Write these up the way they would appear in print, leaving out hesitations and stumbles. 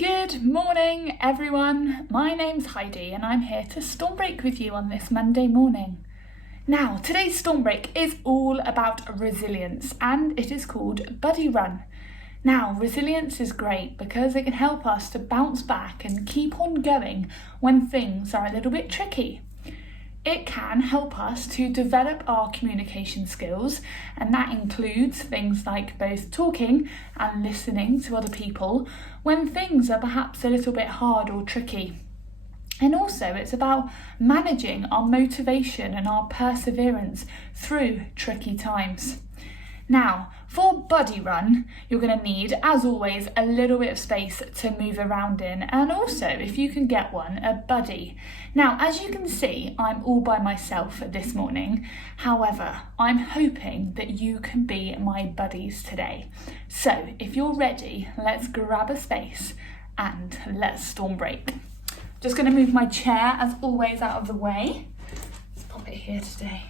Good morning, everyone. My name's Heidi and I'm here to Stormbreak with you on this Monday morning. Now, today's Stormbreak is all about resilience and it is called Buddy Run. Now, resilience is great because it can help us to bounce back and keep on going when things are a little bit tricky. It can help us to develop our communication skills, and that includes things like both talking and listening to other people when things are perhaps a little bit hard or tricky. And also it's about managing our motivation and our perseverance through tricky times. Now, for Buddy Run, you're going to need, as always, a little bit of space to move around in, and also, if you can get one, a buddy. Now, as you can see, I'm all by myself this morning. However, I'm hoping that you can be my buddies today. So, if you're ready, let's grab a space and let's Stormbreak. Just going to move my chair, as always, out of the way. Let's pop it here today.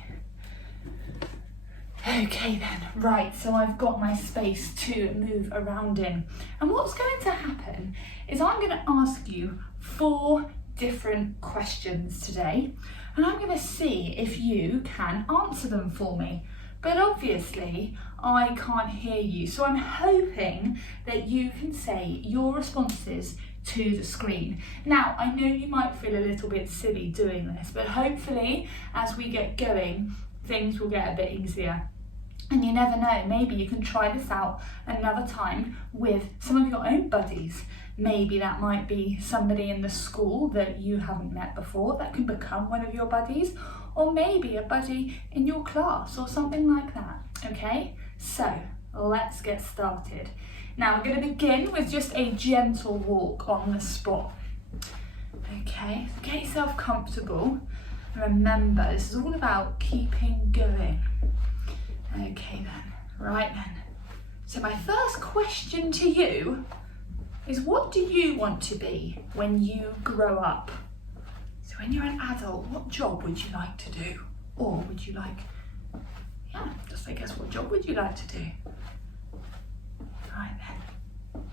Okay then, right, so I've got my space to move around in. And what's going to happen is I'm going to ask you 4 different questions today, and I'm going to see if you can answer them for me. But obviously, I can't hear you, so I'm hoping that you can say your responses to the screen. Now, I know you might feel a little bit silly doing this, but hopefully, as we get going, things will get a bit easier. And you never know, maybe you can try this out another time with some of your own buddies. Maybe that might be somebody in the school that you haven't met before that can become one of your buddies, or maybe a buddy in your class or something like that, okay? So let's get started. Now we're going to begin with just a gentle walk on the spot. Okay, so get yourself comfortable. Remember, this is all about keeping going. Okay then, right then. So my first question to you is, what do you want to be when you grow up? So when you're an adult, what job would you like to do? Or would you like, just I guess, what job would you like to do? Right then.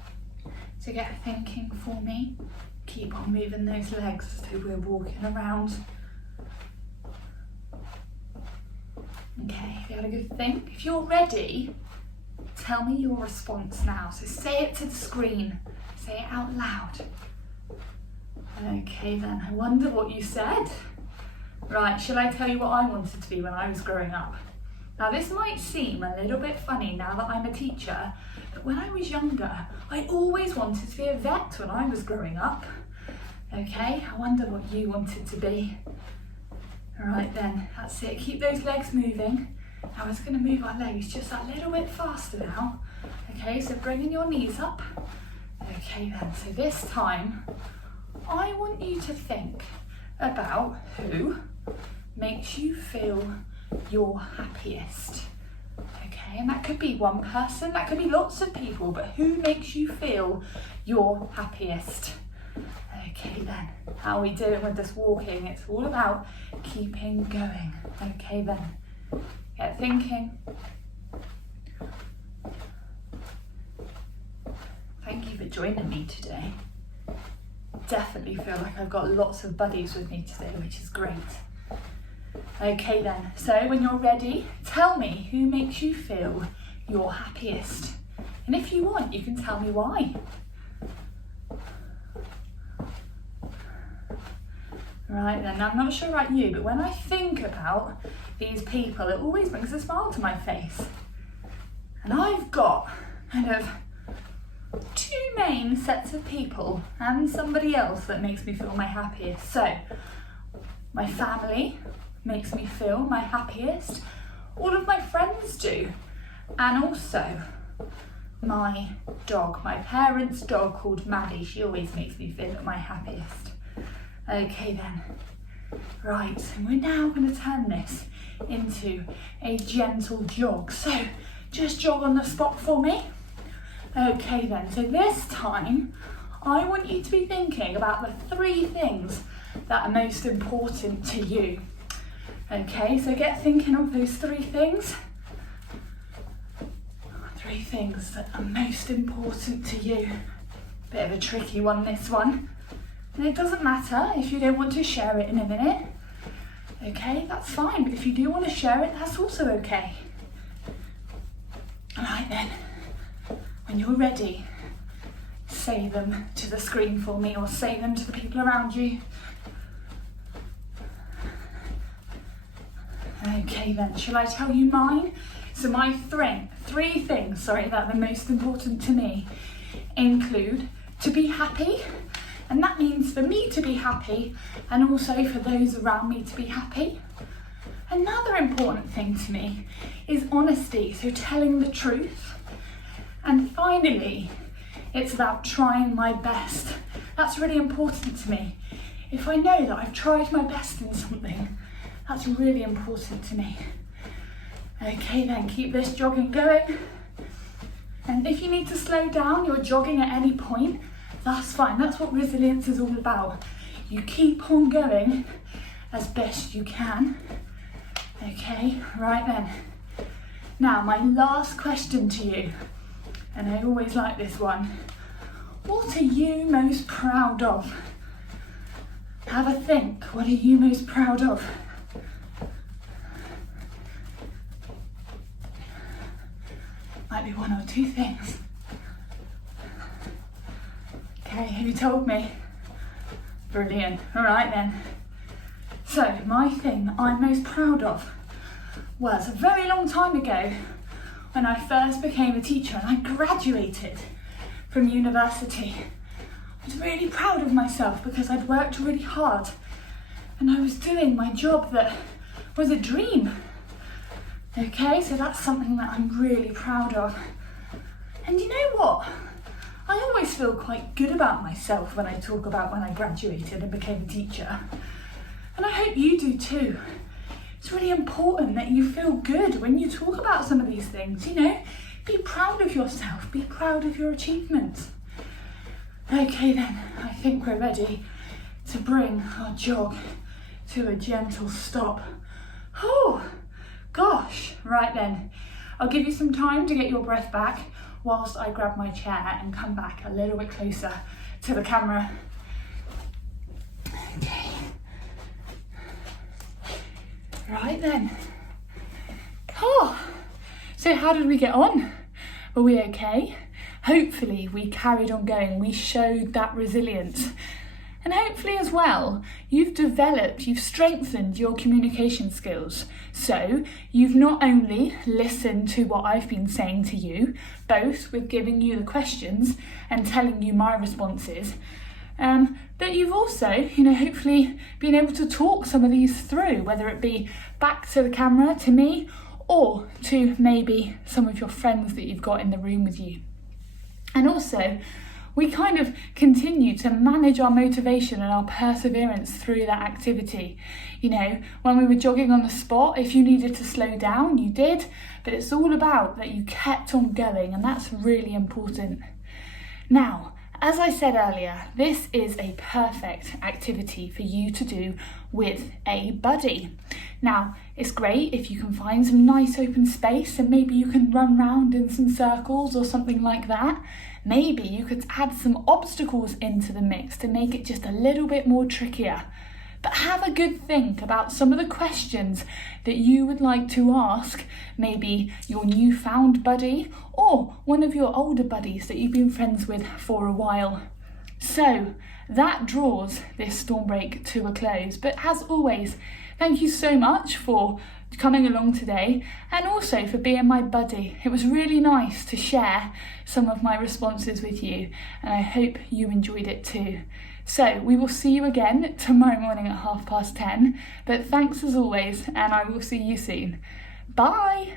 So get thinking for me. Keep on moving those legs as we're walking around. Okay, if you had a good think. If you're ready, tell me your response now. So say it to the screen. Say it out loud. Okay then, I wonder what you said. Right, shall I tell you what I wanted to be when I was growing up? Now this might seem a little bit funny now that I'm a teacher, but when I was younger, I always wanted to be a vet when I was growing up. Okay, I wonder what you wanted to be. Right then, that's it. Keep those legs moving. Now we're just going to move our legs just a little bit faster now. Okay, so bringing your knees up. Okay then, so this time, I want you to think about who makes you feel your happiest. Okay, and that could be one person, that could be lots of people, but who makes you feel your happiest? Okay then, how are we doing with this walking? It's all about keeping going. Okay then, get thinking. Thank you for joining me today. Definitely feel like I've got lots of buddies with me today, which is great. Okay then, so when you're ready, tell me who makes you feel your happiest. And if you want, you can tell me why. Right then, I'm not sure about you, but when I think about these people, it always brings a smile to my face. And I've got kind of 2 main sets of people and somebody else that makes me feel my happiest. So, my family makes me feel my happiest. All of my friends do. And also, my dog, my parents' dog called Maddie, she always makes me feel at my happiest. Okay then, right, so we're now going to turn this into a gentle jog. So just jog on the spot for me. Okay then, so this time I want you to be thinking about the 3 things that are most important to you. Okay, so get thinking of those 3 things. 3 things that are most important to you. Bit of a tricky one, this one. And it doesn't matter if you don't want to share it in a minute. Okay, that's fine, but if you do want to share it, that's also okay. Alright then, when you're ready, say them to the screen for me, or say them to the people around you. Okay then, shall I tell you mine? So my three things, that are the most important to me include to be happy, and that means for me to be happy and also for those around me to be happy. Another important thing to me is honesty, so telling the truth. And finally, it's about trying my best. That's really important to me. If I know that I've tried my best in something, that's really important to me. Okay then, keep this jogging going. And if you need to slow down your jogging at any point, that's fine. That's what resilience is all about. You keep on going as best you can. Okay, right then. Now, my last question to you, and I always like this one. What are you most proud of? Have a think. What are you most proud of? Might be one or two things. Okay, have you told me? Brilliant. All right then. So, my thing I'm most proud of was a very long time ago when I first became a teacher and I graduated from university. I was really proud of myself because I'd worked really hard and I was doing my job that was a dream. Okay, so that's something that I'm really proud of. And you know what? I always feel quite good about myself when I talk about when I graduated and became a teacher. And I hope you do too. It's really important that you feel good when you talk about some of these things, you know? Be proud of yourself, be proud of your achievements. Okay then, I think we're ready to bring our jog to a gentle stop. Oh, gosh, right then. I'll give you some time to get your breath back whilst I grab my chair and come back a little bit closer to the camera. Okay. Right then. Oh, so how did we get on? Were we okay? Hopefully we carried on going. We showed that resilience. And hopefully as well, you've strengthened your communication skills. So you've not only listened to what I've been saying to you, both with giving you the questions and telling you my responses, but you've also, hopefully been able to talk some of these through, whether it be back to the camera, to me, or to maybe some of your friends that you've got in the room with you. And also, we kind of continue to manage our motivation and our perseverance through that activity. When we were jogging on the spot, if you needed to slow down, you did, but it's all about that you kept on going, and that's really important. Now, as I said earlier, this is a perfect activity for you to do with a buddy. Now, it's great if you can find some nice open space and maybe you can run round in some circles or something like that. Maybe you could add some obstacles into the mix to make it just a little bit more trickier. But have a good think about some of the questions that you would like to ask maybe your newfound buddy or one of your older buddies that you've been friends with for a while. So that draws this Stormbreak to a close. But as always, thank you so much for coming along today and also for being my buddy. It was really nice to share some of my responses with you, and I hope you enjoyed it too. So we will see you again tomorrow morning at 10:30, but thanks as always, and I will see you soon. Bye!